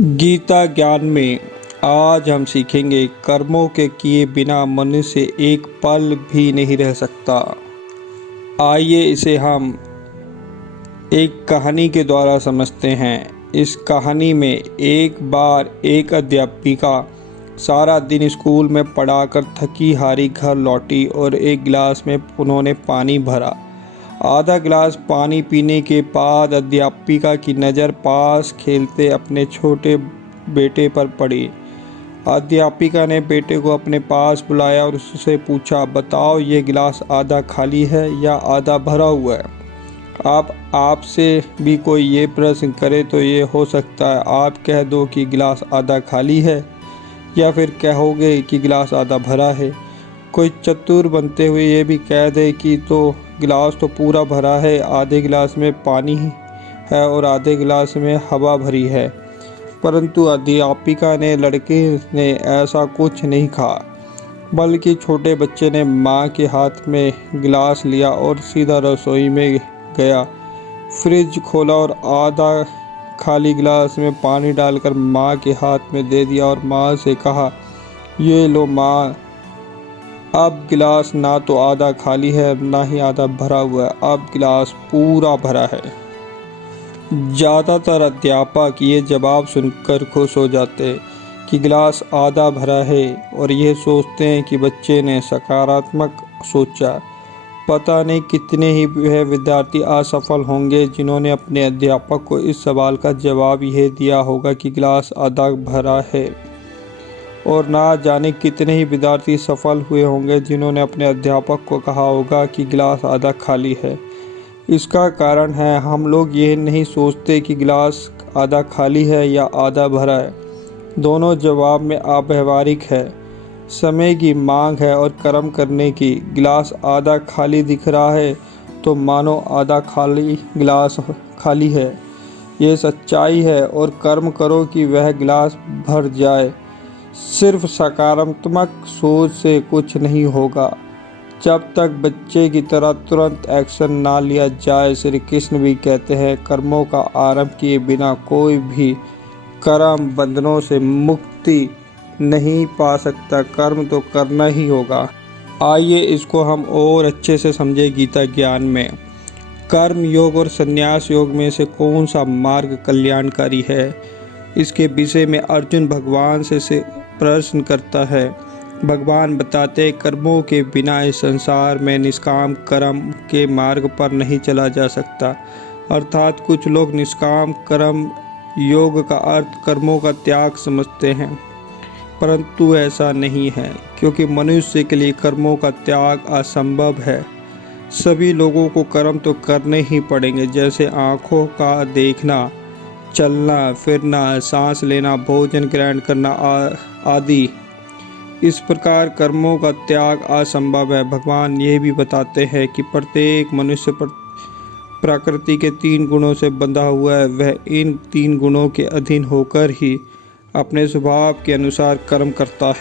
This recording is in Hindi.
गीता ज्ञान में आज हम सीखेंगे कर्मों के किए बिना मनुष्य एक पल भी नहीं रह सकता। आइए इसे हम एक कहानी के द्वारा समझते हैं। इस कहानी में एक बार एक अध्यापिका सारा दिन स्कूल में पढ़ाकर थकी हारी घर लौटी और एक गिलास में उन्होंने पानी भरा। आधा गिलास पानी पीने के बाद अध्यापिका की नज़र पास खेलते अपने छोटे बेटे पर पड़ी। अध्यापिका ने बेटे को अपने पास बुलाया और उससे पूछा, बताओ ये गिलास आधा खाली है या आधा भरा हुआ है? आपसे भी कोई ये प्रश्न करे तो ये हो सकता है आप कह दो कि गिलास आधा खाली है या फिर कहोगे कि गिलास आधा भरा है। कोई चतुर बनते हुए ये भी कह दे कि गिलास तो पूरा भरा है, आधे गिलास में पानी है और आधे गिलास में हवा भरी है। परंतु अध्यापिका ने लड़के ने ऐसा कुछ नहीं कहा, बल्कि छोटे बच्चे ने माँ के हाथ में गिलास लिया और सीधा रसोई में गया। फ्रिज खोला और आधा खाली गिलास में पानी डालकर माँ के हाथ में दे दिया और माँ से कहा, ये लो माँ, अब गिलास ना तो आधा खाली है ना ही आधा भरा हुआ है, अब गिलास पूरा भरा है। ज़्यादातर अध्यापक ये जवाब सुनकर खुश हो जाते कि गिलास आधा भरा है और ये सोचते हैं कि बच्चे ने सकारात्मक सोचा। पता नहीं कितने ही वह विद्यार्थी असफल होंगे जिन्होंने अपने अध्यापक को इस सवाल का जवाब यह दिया होगा कि गिलास आधा भरा है, और ना जाने कितने ही विद्यार्थी सफल हुए होंगे जिन्होंने अपने अध्यापक को कहा होगा कि गिलास आधा खाली है। इसका कारण है हम लोग ये नहीं सोचते कि गिलास आधा खाली है या आधा भरा है। दोनों जवाब में अव्यावहारिक है। समय की मांग है और कर्म करने की। गिलास आधा खाली दिख रहा है तो मानो आधा खाली गिलास खाली है। ये सच्चाई है और कर्म करो कि वह गिलास भर जाए। सिर्फ सकारात्मक सोच से कुछ नहीं होगा। जब तक बच्चे की तरह तुरंत एक्शन ना लिया जाए। श्री कृष्ण भी कहते हैं, कर्मों का आरंभ किए बिना कोई भी कर्म बंधनों से मुक्ति नहीं पा सकता। कर्म तो करना ही होगा। आइए इसको हम और अच्छे से समझे गीता ज्ञान में। कर्म योग और संन्यास योग में से कौन सा मार्ग कल्याणकारी है, इसके विषय में अर्जुन भगवान से प्रश्न करता है। भगवान बताते, कर्मों के बिना इस संसार में निष्काम कर्म के मार्ग पर नहीं चला जा सकता। अर्थात कुछ लोग निष्काम कर्म योग का अर्थ कर्मों का त्याग समझते हैं, परंतु ऐसा नहीं है, क्योंकि मनुष्य के लिए कर्मों का त्याग असंभव है। सभी लोगों को कर्म तो करने ही पड़ेंगे, जैसे आँखों का देखना, चलना फिरना, सांस लेना, भोजन ग्रहण करना आदि। इस प्रकार कर्मों का त्याग असंभव है। भगवान ये भी बताते हैं कि प्रत्येक मनुष्य प्रकृति के 3 गुणों से बंधा हुआ है। वह इन 3 गुणों के अधीन होकर ही अपने स्वभाव के अनुसार कर्म करता है।